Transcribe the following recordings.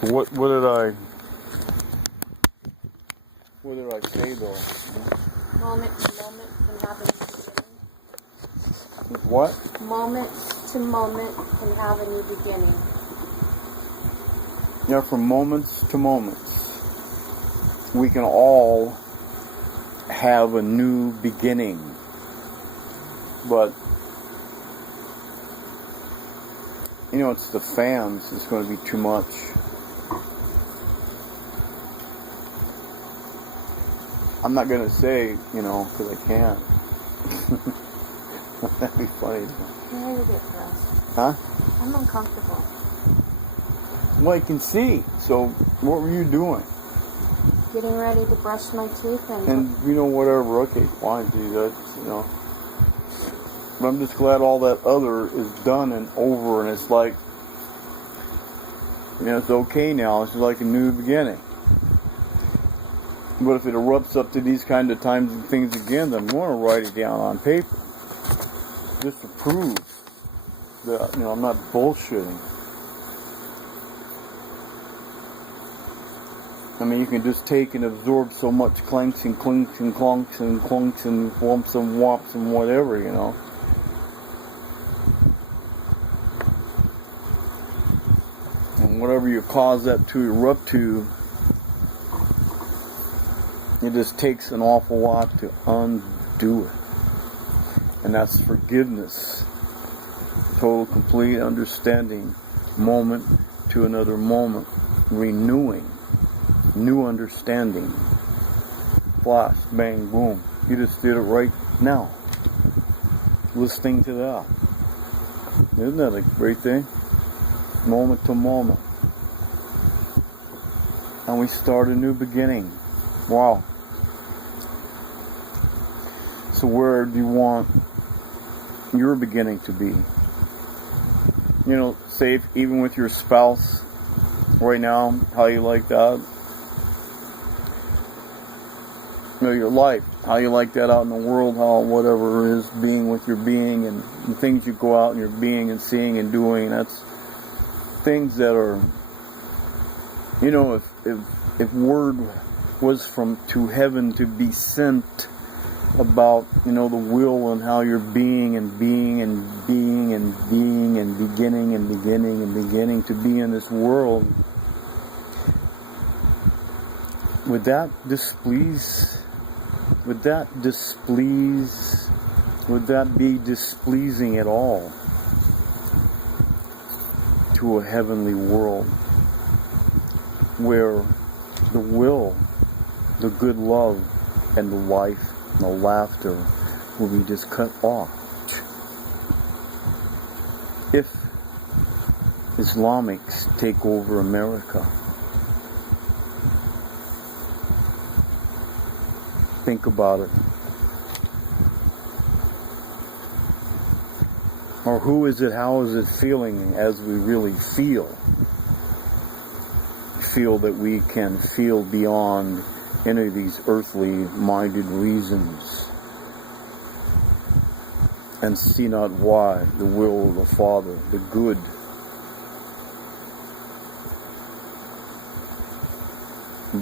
What did I say though? Moment to moment can have a new beginning. What? Moment to moment can have a new beginning. Yeah, from moments to moments, we can all have a new beginning. But, it's the fans. It's going to be too much. I'm not going to say, because I can't. That'd be funny. Yeah, you're a bit gross. Huh? I'm uncomfortable. Well, I can see. So, what were you doing? Getting ready to brush my teeth And, whatever. Okay, fine, dude. That's, But I'm just glad all that other is done and over, and it's like, it's okay now. It's like a new beginning. But if it erupts up to these kind of times and things again, then I'm going to write it down on paper. Just to prove that, I'm not bullshitting. I mean, you can just take and absorb so much clanks and clinks and clonks and clunks and whumps and whomps and whatever, And whatever you cause that to erupt to, it just takes an awful lot to undo it. And that's forgiveness. Total, complete understanding, moment to another moment. Renewing. New understanding. Flash, bang, boom. You just did it right now. Listening to that. Isn't that a great thing? Moment to moment. And we start a new beginning. Wow. So where do you want your beginning to be? Say even with your spouse right now, how you like that. Your life, how you like that out in the world, how whatever is being with your being and the things you go out and your being and seeing and doing, that's things that are, if word was from to heaven to be sent about, the will and how you're being and being and being and being and beginning and beginning and beginning to be in this world, would that displease? Would that be displeasing at all to a heavenly world where the will, the good love, and the life, and the laughter will be just cut off? If Islamics take over America, think about it. Or who is it, how is it feeling as we really feel? Feel that we can feel beyond any of these earthly minded reasons. And see not why the will of the Father, the good,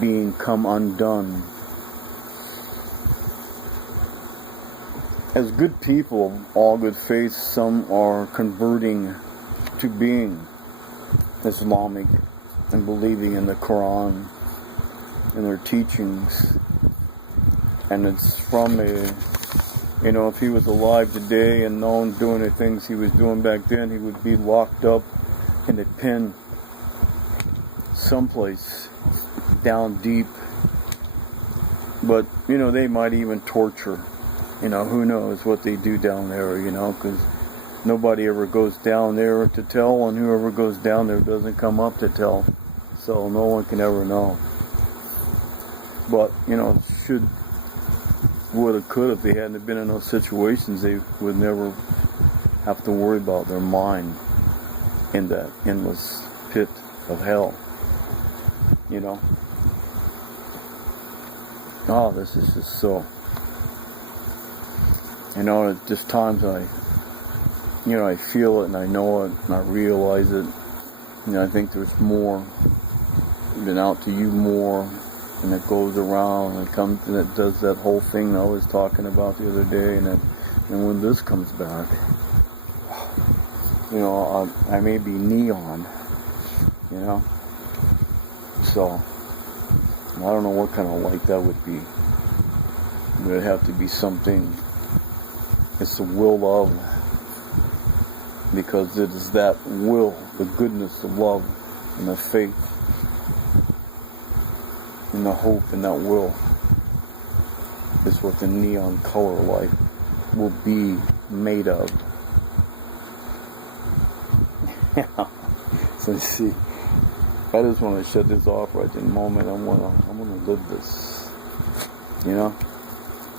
being come undone. As good people of all good faith, some are converting to being Islamic and believing in the Quran and their teachings. And it's from if he was alive today and known doing the things he was doing back then, he would be locked up in a pen someplace down deep. But, they might even torture. Who knows what they do down there, because nobody ever goes down there to tell, and whoever goes down there doesn't come up to tell. So no one can ever know. But, would have, could have, they hadn't been in those situations, they would never have to worry about their mind in that endless pit of hell. Oh, this is just so... at just times I feel it and I know it and I realize it. I think there's more been out to you more, and it goes around and comes and it does that whole thing I was talking about the other day, and when this comes back, I may be neon, so I don't know what kind of light that would be. It would have to be something, it's the will of, because it is that will, the goodness, the love, and the faith, and the hope in that will is what the neon color light will be made of. So see, I just want to shut this off right in the moment. I'm gonna live this.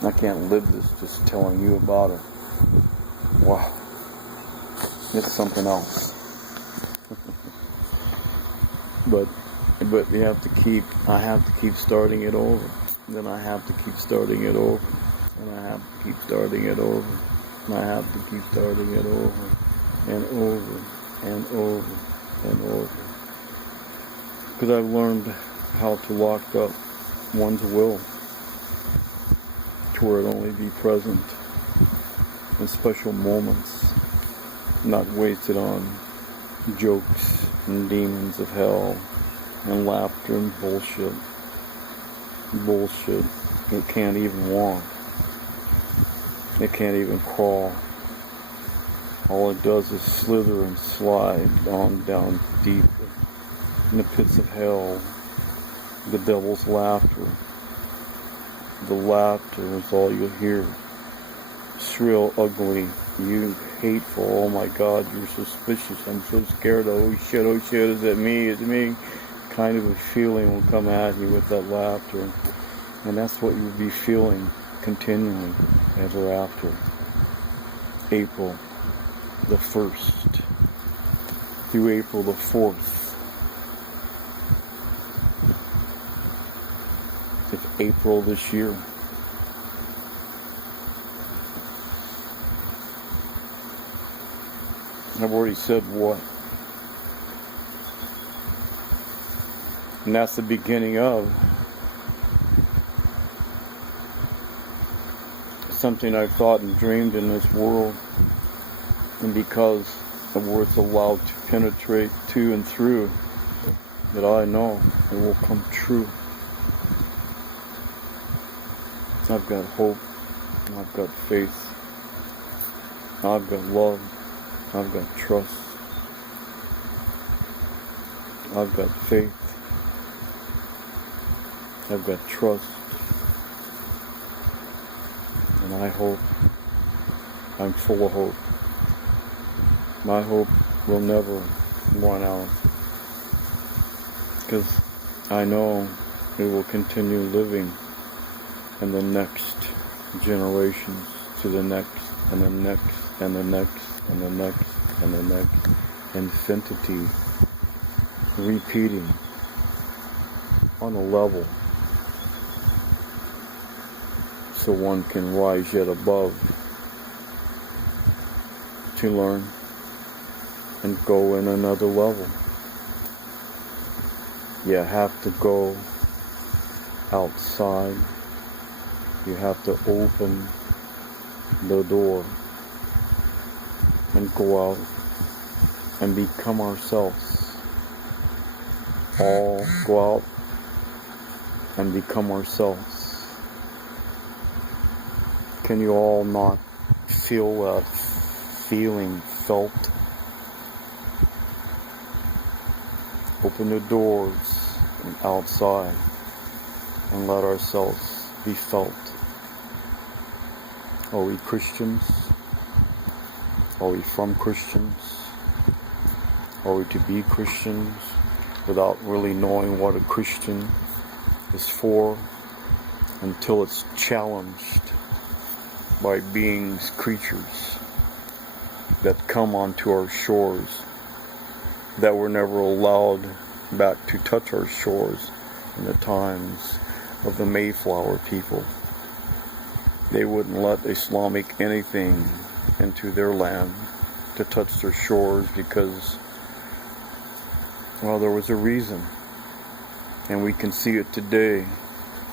I can't live this just telling you about it. Wow, it's something else. But you have to keep. I have to keep starting it over. Then I have to keep starting it over. And I have to keep starting it over. And I have to keep starting it over and over and over and over. Because I've learned how to lock up one's will to where it only be present in special moments, not wasted on jokes and demons of hell and laughter and bullshit. Bullshit. It can't even walk. It can't even crawl. All it does is slither and slide on down deep in the pits of hell. The devil's laughter. The laughter is all you'll hear. Shrill, ugly, you hateful, oh my God, you're suspicious, I'm so scared, oh shit, is it me, it's me. Kind of a feeling will come at you with that laughter. And that's what you'll be feeling continually ever after. April the 1st through April the 4th. It's April this year. I've already said what. And that's the beginning of something I've thought and dreamed in this world. And because of where it's allowed to penetrate to and through, that I know it will come true. I've got hope. I've got faith. I've got love. I've got trust. I've got faith. I've got trust. And I hope. I'm full of hope. My hope will never run out. Because I know it will continue living in the next generations, to the next, and the next, and the next, and the next, and the next. Infinity. Repeating on a level so one can rise yet above to learn and go in another level. You have to go outside. You have to open the door and go out and become ourselves. All go out and become ourselves. Can you all not feel that feeling felt? Open the doors and outside and let ourselves be felt. Are we Christians? Are we from Christians? Are we to be Christians without really knowing what a Christian is for until it's challenged by beings, creatures that come onto our shores that were never allowed back to touch our shores in the times of the Mayflower people. They wouldn't let Islamic anything into their land to touch their shores because, well, there was a reason. And we can see it today.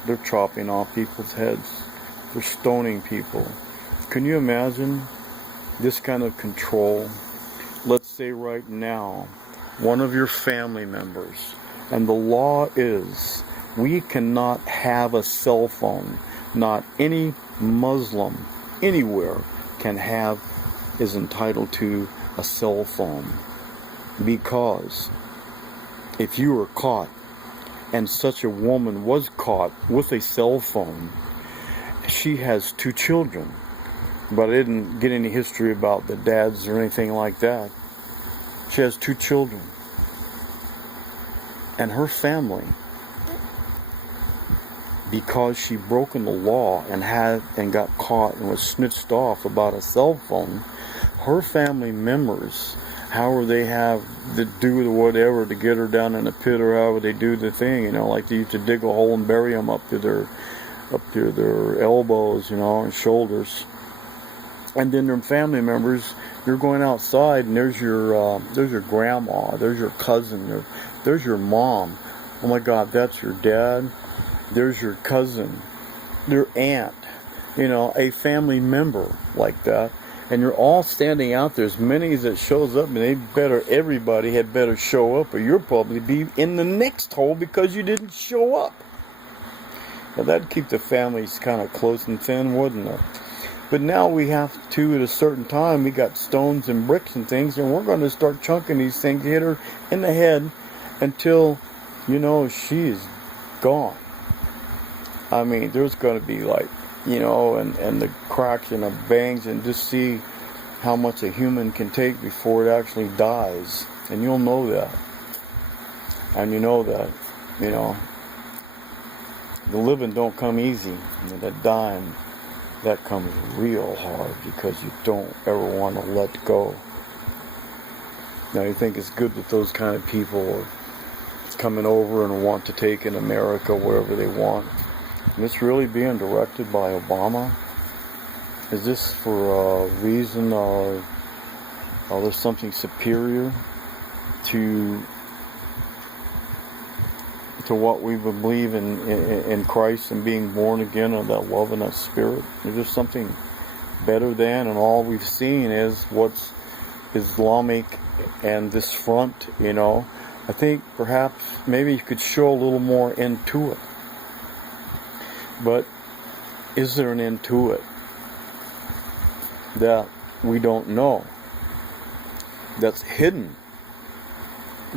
They're chopping off people's heads. They're stoning people. Can you imagine this kind of control? Let's say right now, one of your family members, and the law is, we cannot have a cell phone. Not any Muslim anywhere is entitled to a cell phone. Because if you were caught, and such a woman was caught with a cell phone, she has 2 children. But I didn't get any history about the dads or anything like that. She has 2 children. And her family, because she broken the law and got caught and was snitched off about a cell phone, her family members, however they have to do the whatever to get her down in a pit, or however they do the thing, like they used to dig a hole and bury them up to their elbows, and shoulders. And then their family members, you're going outside and there's your grandma, there's your cousin, there's your mom. Oh my God, that's your dad. There's your cousin, your aunt, a family member like that. And you're all standing out there, as many as it shows up, and everybody had better show up, or you'll probably be in the next hole because you didn't show up. Now that'd keep the families kind of close and thin, wouldn't it? But now we have to, at a certain time, we got stones and bricks and things, and we're going to start chunking these things, hit her in the head until, she is gone. I mean, there's going to be and the cracks and the bangs, and just see how much a human can take before it actually dies. And you'll know that. And you know that, the living don't come easy. And the dying, that comes real hard, because you don't ever want to let go. Now, you think it's good that those kind of people are coming over and want to take in America wherever they want. And it's really being directed by Obama? Is this for a reason of there's something superior to what we believe in Christ and being born again, and that love and that spirit? Is there something better than, and all we've seen is what's Islamic and this front, I think perhaps maybe you could show a little more into it. But is there an end to it that we don't know, that's hidden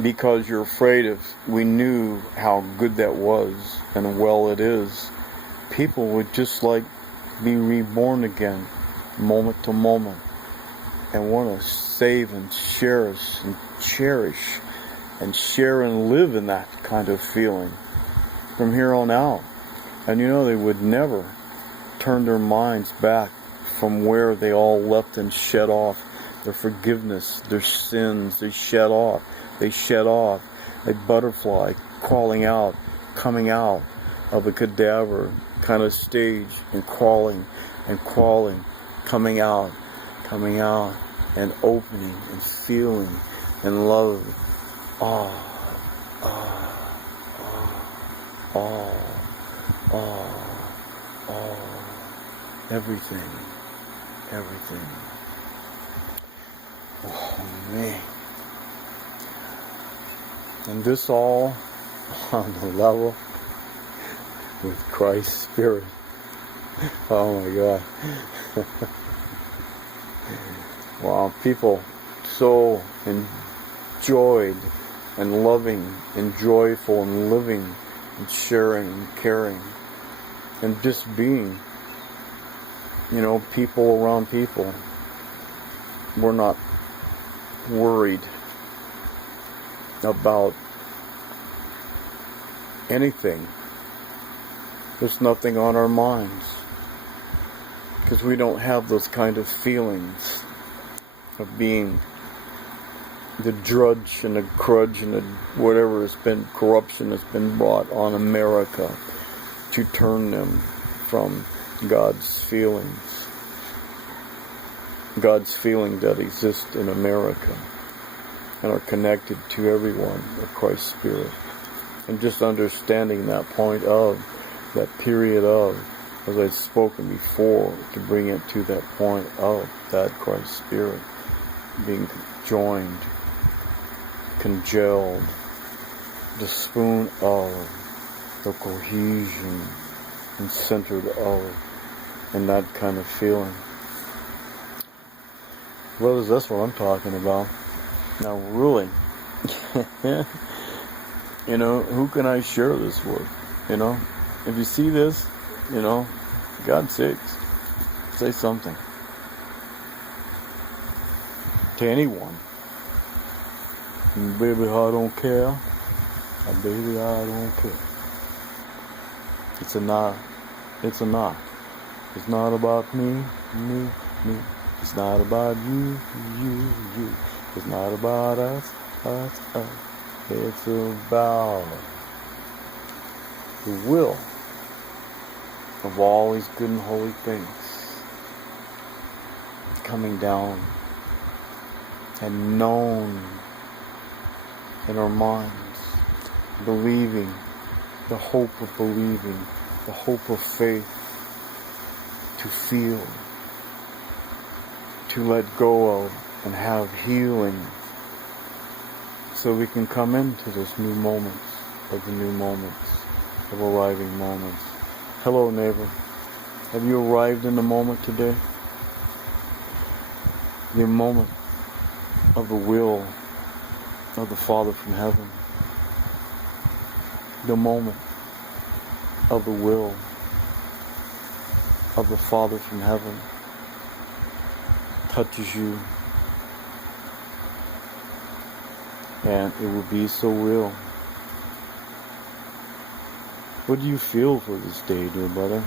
because you're afraid if we knew how good that was and well it is, people would just be reborn again moment to moment and want to save and cherish and share and live in that kind of feeling from here on out. And they would never turn their minds back from where they all left and shed off their forgiveness, their sins. They shed off a butterfly crawling out, coming out of a cadaver kind of stage, and crawling, coming out, and opening and feeling and love. Everything. Oh man. And this all on the level with Christ's Spirit. Oh my God. Wow, people so enjoyed and loving and joyful and living and sharing and caring and just being, people around people. We're not worried about anything. There's nothing on our minds, because we don't have those kind of feelings of being the drudge and the grudge and the whatever has been corruption that's been brought on America to turn them from God's feelings that exist in America and are connected to everyone with Christ's Spirit. And just understanding that point of, that period of, as I've spoken before, to bring it to that point of that Christ Spirit being joined, congealed, the spoon of, the cohesion, and centered of, and that kind of feeling. Brothers, that's what I'm talking about. Now, really, who can I share this with? If you see this, God's sakes, say something to anyone. Baby, I don't care. Baby, I don't care. It's a nah. It's a nah. It's not about me. It's not about you. It's not about us. It's about the will of all these good and holy things coming down and known in our minds, believing, the hope of believing, the hope of faith, to feel, to let go of and have healing, so we can come into this new moments of the new moments, of arriving moments. Hello, neighbor. Have you arrived in the moment today? The moment of the will of the Father from heaven. The moment of the will of the Father from heaven touches you, and it will be so real. What do you feel for this day, dear brother?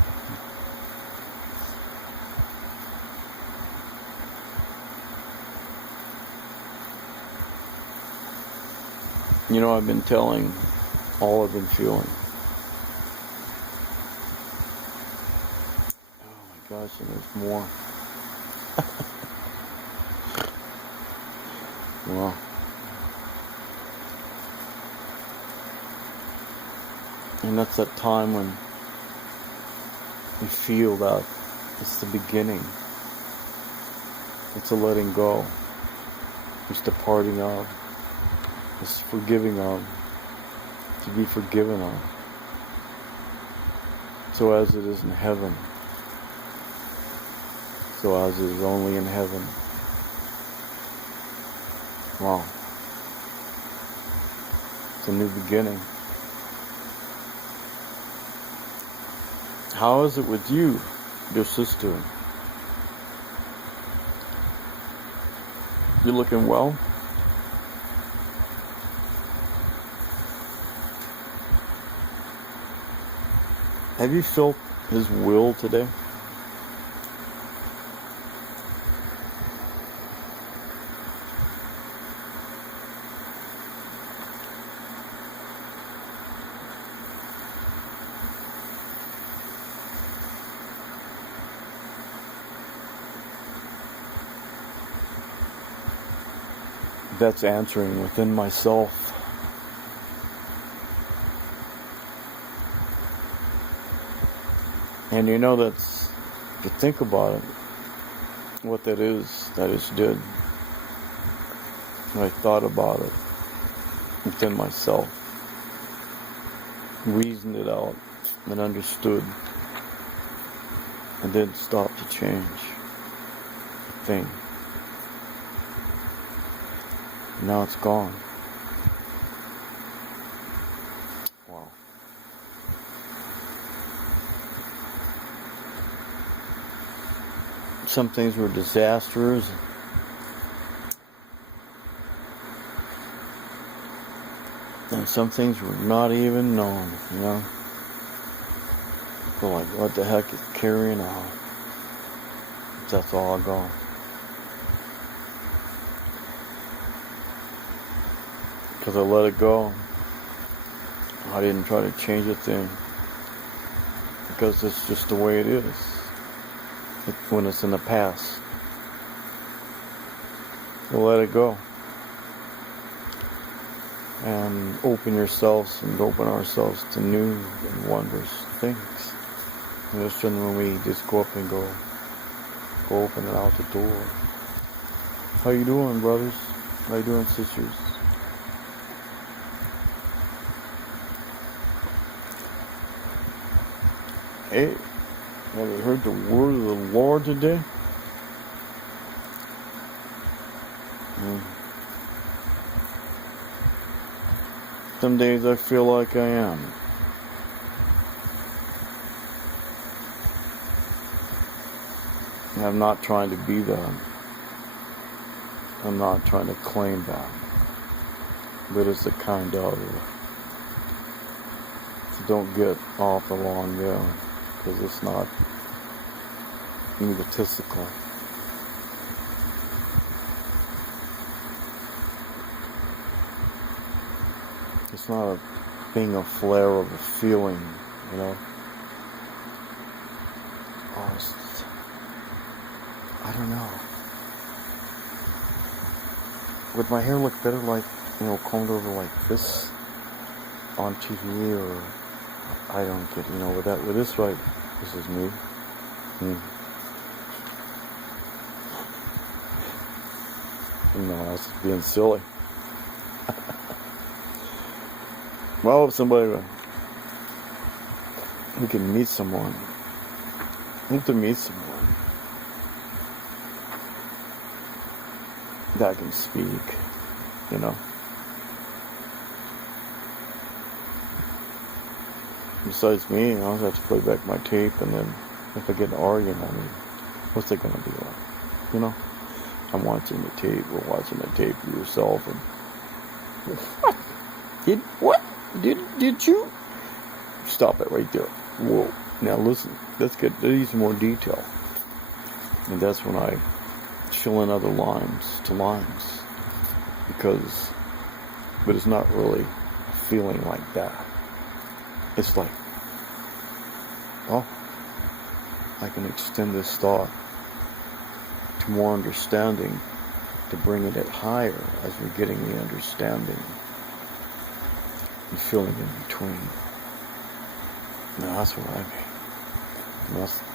I've been telling all I've been feeling. Oh my gosh, and there's more. Well, and that's that time when we feel that it's the beginning. It's a letting go. It's the parting of. It's forgiving of. To be forgiven of. So as it is in heaven, so as it is only in heaven. Wow. It's a new beginning. How is it with you, dear sister? You looking well? Have you felt His will today? That's answering within myself. And that's, if you think about it, what that is did. And I thought about it within myself, reasoned it out, and understood, and didn't stop to change a thing. Now it's gone. Wow. Some things were disastrous. And some things were not even known, So like, what the heck is carrying on? That's all gone. Because I let it go. I didn't try to change a thing. Because it's just the way it is. When it's in the past. I let it go. and open ourselves to new and wondrous things. And just when we just go up and go open it out the door. How you doing, brothers? How you doing, sisters? Hey, have you heard the word of the Lord today? Some days I feel like I am. I'm not trying to be that. I'm not trying to claim that. But it's a kind of. So don't get off along there, because it's not egotistical. It's not a thing, a flare of a feeling, you know. I don't know. Would my hair look better like, combed over like this on TV, or I don't get, with this right? This is me. No, I was just being silly. Well, if somebody, we can meet someone. I need to meet someone that can speak, Besides me, I'll have to play back my tape, and then if I get an argument, what's it gonna be like? I'm watching the tape, we're watching the tape for yourself, and what? Did you? Stop it right there. Whoa. Now listen, let's get some more detail. And that's when I fill in other lines to lines. But it's not really feeling like that. It's like, I can extend this thought to more understanding, to bring it higher as we're getting the understanding and feeling in between. Now that's what I mean.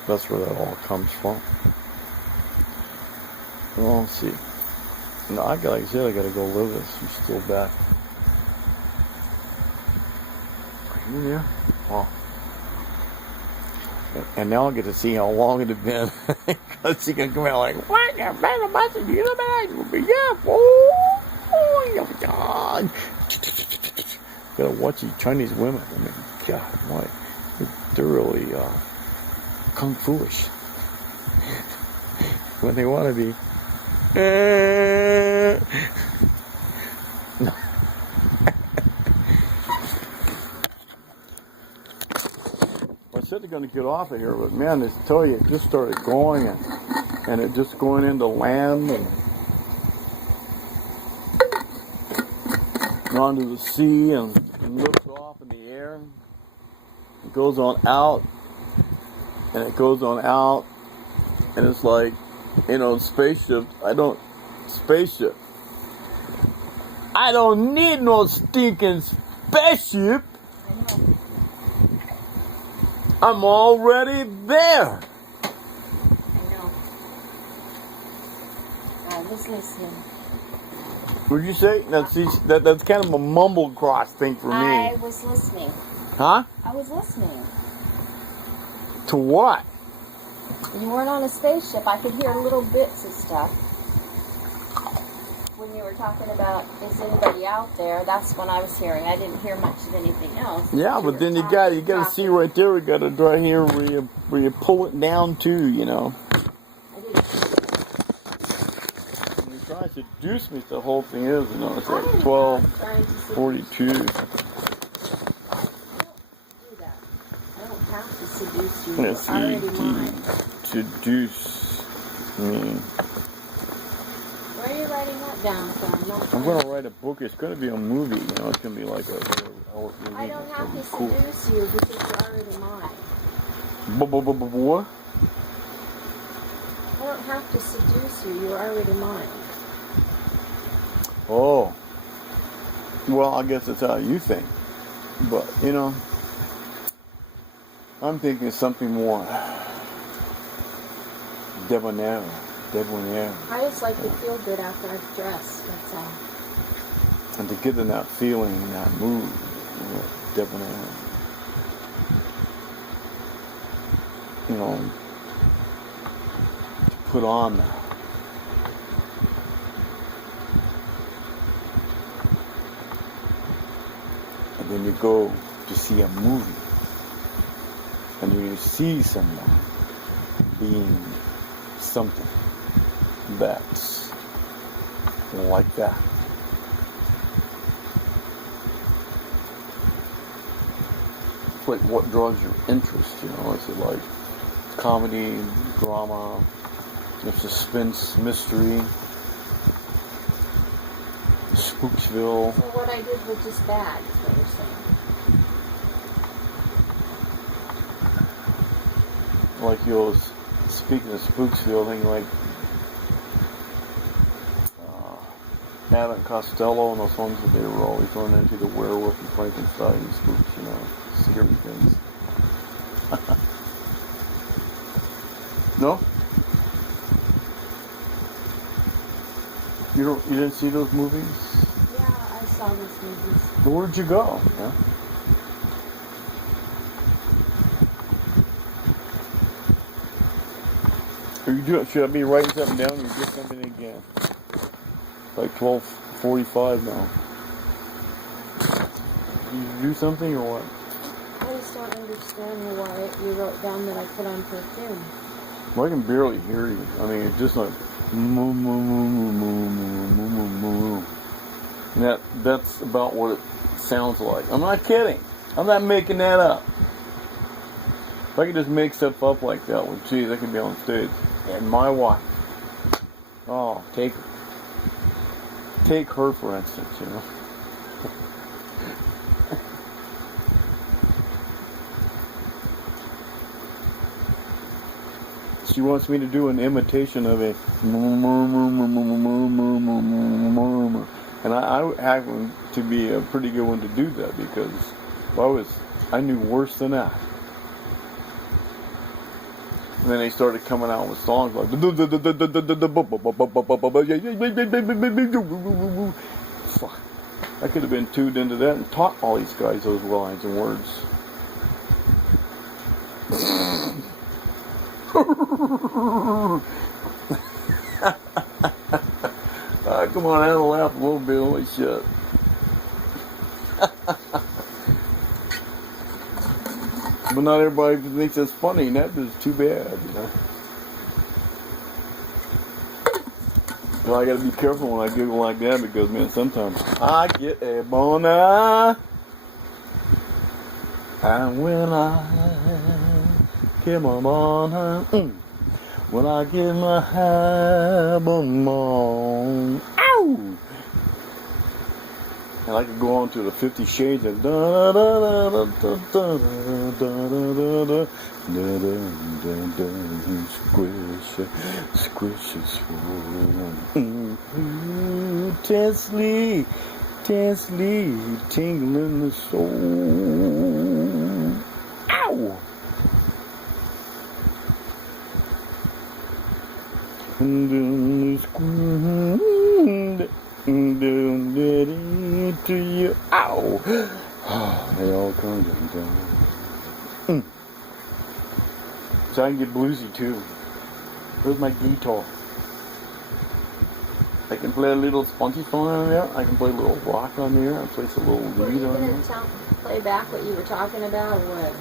That's where that all comes from. Well, let's see. No, like I said, I gotta go live this. I'm still back. Are you there? Oh. And now I get to see how long it had been. Because he can come out like, what? Yeah, God. Gotta watch these Chinese women. I mean, God, they're really kung fu-ish. When they want to be. I said they're going to get off of here, but man, I tell you, it just started going, and it just going into land and onto the sea and lifts off in the air. It goes on out, and it goes on out, and it's like, spaceship. I don't need no stinking spaceship. I'm already there. I know. I was listening. What'd you say? That's kind of a mumble cross thing for me. I was listening. Huh? I was listening. To what? You weren't on a spaceship. I could hear little bits of stuff. When you were talking about, is anybody out there? That's when I was hearing. I didn't hear much of anything else. Yeah, but then you got to see right there. We got a right here where you pull it down too. I didn't. When you try to seduce me, the whole thing is, it's like 12:42. I don't do that. I don't have to seduce you. You're already mine. Seduce me. Where are you writing that down from? I'm going to write a book. It's going to be a movie. It's going to be like a I don't have to seduce you because you're already mine. What? I don't have to seduce you. You're already mine. Oh. Well, I guess that's how you think. But, you know, I'm thinking of something more debonair. I just like to feel good after I've dressed, that's all. And to get in that feeling, that mood, you know, debonair. You know, to put on that. And then you go to see a movie. And you see someone being something that's like that. It's like what draws your interest, you know? Is it like comedy, drama, suspense, mystery, Spooksville? So what I did was just bad, is what you're saying. Like you'll, speaking of Spooksville, thing like Abbott and Costello and those ones that they were always going into the werewolf and Frankenstein and spooks, you know, scary things. No? You didn't see those movies? Yeah, I saw those movies. Well, where'd you go? Yeah. Should I be writing something down or get something again? Like 12:45 now. Did you do something or what? I just don't understand why you wrote down that I put on perfume. Well, I can barely hear you. I mean, it's just like moo, moo, moo, moo, moo, moo, moo, moo. And that's about what it sounds like. I'm not kidding. I'm not making that up. If I could just make stuff up like that, well, geez, I could be on stage. And my wife. Oh, take her for instance, you know. She wants me to do an imitation of a and I happen to be a pretty good one to do that because I knew worse than that. And then they started coming out with songs like fuck. I could have been tuned into that and taught all these guys those lines and words. Come on, I had to laugh a little bit, holy shit. But not everybody thinks that's funny, and that is too bad, you know. So I gotta be careful when I giggle like that because, man, sometimes I get a boner. And when I get my boner, when I get my album on, ow! And I could go on to the 50 Shades of da da da da da da da da da da squish squish tensely tingling the soul. Ow! To you, ow! Oh, they all come down. So I can get bluesy too. Where's my guitar? I can play a little spunky song on there. I can play a little rock on there. I play some little lead on there. Play back what you were talking about, or what?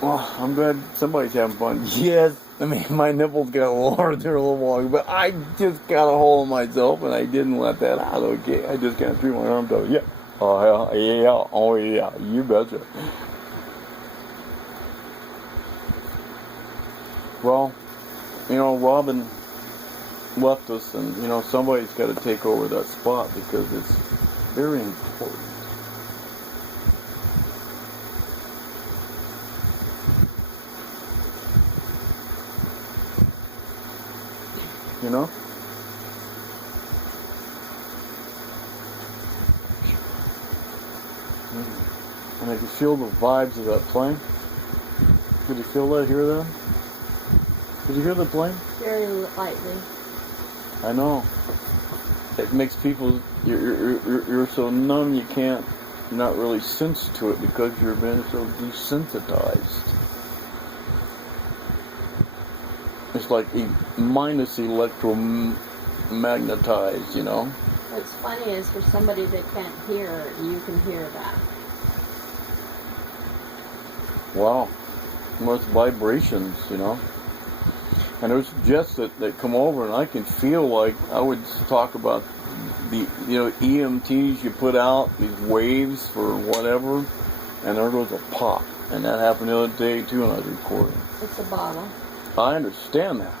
Well, I'm glad somebody's having fun. Yes, I mean, my nipples got a little hard there a little while, but I just got a hold of myself and I didn't let that out, okay? I just kind of threw my arms out. Yeah. Oh, yeah. Oh, yeah. You betcha. Well, you know, Robin left us, and, you know, somebody's got to take over that spot because it's very important. You know? And I could feel the vibes of that plane. Did you feel that? Hear that? Did you hear the plane? Very lightly. I know. It makes people, you're so numb you can't, you're not really sensed to it because you're being so desensitized. It's like minus electromagnetized, you know? What's funny is for somebody that can't hear, you can hear that. Wow. Well, it's vibrations, you know? And there's jets that come over, and I can feel like I would talk about the EMTs you put out, these waves for whatever, and there goes a pop. And that happened the other day, too, when I was recording. It's a bottle. I understand that.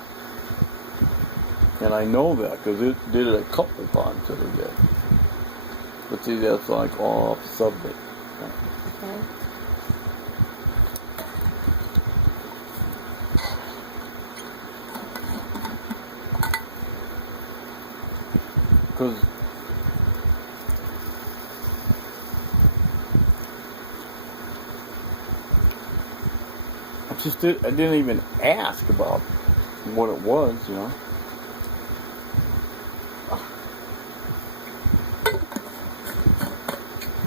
And I know that, because it did it a couple times the other day. But see, that's like off subject. Okay. Because I didn't even ask about what it was, you know.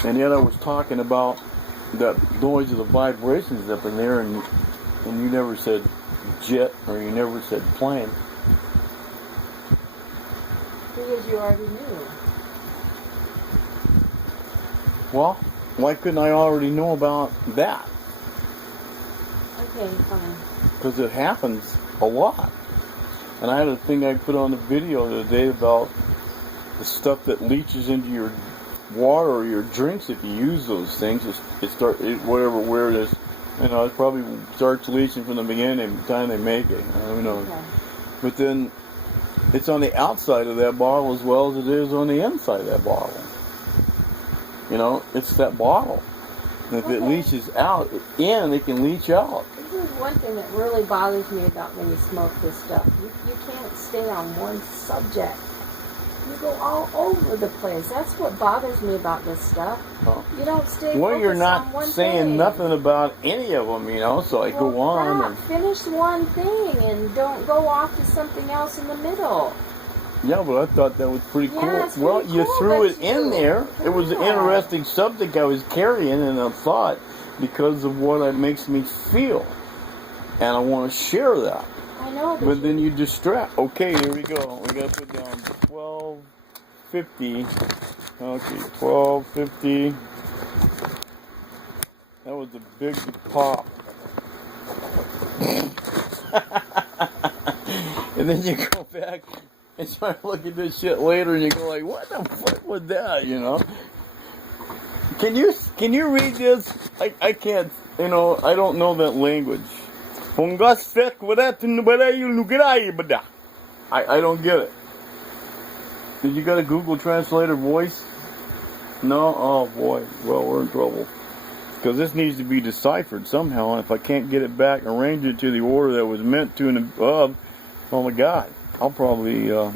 And yet I was talking about that noise of the vibrations up in there, and you never said jet or you never said plane. Because you already knew. Well, why couldn't I already know about that? Okay, fine. Because it happens a lot. And I had a thing I put on the video the other day about the stuff that leaches into your water or your drinks if you use those things. Where it is, you know, it probably starts leaching from the beginning, the time they make it. Who knows? Okay. But then it's on the outside of that bottle as well as it is on the inside of that bottle. You know, it's that bottle. And if it leaches out, it can leach out. This is one thing that really bothers me about when you smoke this stuff. You can't stay on one subject. You go all over the place. That's what bothers me about this stuff. You don't stay Well, you're focused on not one saying thing. nothing about any of them, you know, so I go on. And, finish one thing and don't go off to something else in the middle. yeah, but I thought that was pretty cool. Yeah, it's Well, pretty you cool, threw but it in there. It was an interesting subject I was carrying in a thought because of what it makes me feel. And I want to share that. I know, But then you distract. Okay, here we go. We got to put down 1250. Okay, 1250. That was a big pop. And then you go back and start looking at this shit later, and you go like, "What the fuck was that?" You know? Can you read this? I can't. You know, I don't know that language. I don't get it. Did you got a Google Translator voice? No? Oh boy. Well, we're in trouble. Because this needs to be deciphered somehow. And if I can't get it back, arrange it to the order that was meant to and above, oh my God. I'll probably, I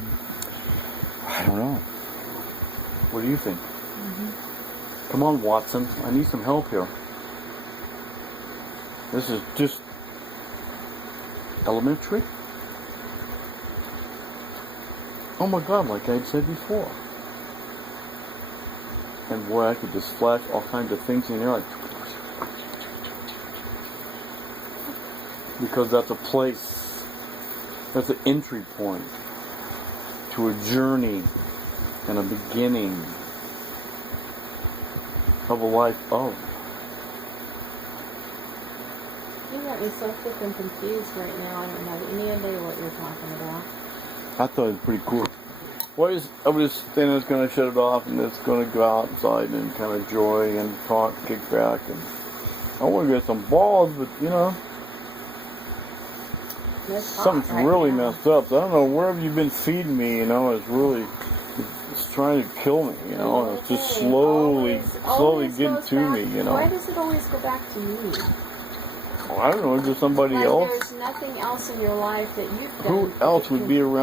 don't know. What do you think? Mm-hmm. Come on, Watson. I need some help here. This is just elementary. Oh my God, like I had said before. And boy, I could just flash all kinds of things in there, like, because that's a place, that's an entry point to a journey and a beginning of a life of. You got me so thick and confused right now. I don't have any idea what you're talking about. I thought it was pretty cool. Well, I was just thinking I was going to shut it off and it's going to go outside and kind of enjoy and talk, kick back. And I want to get some balls, but you know, something's right really now. messed up. So I don't know, wherever you've been feeding me, you know, it's trying to kill me, you know, and it's just slowly getting to me, you know. Why does it always go back to me? I don't know, is there somebody else? There's nothing else in your life that you've done. Who else would be around?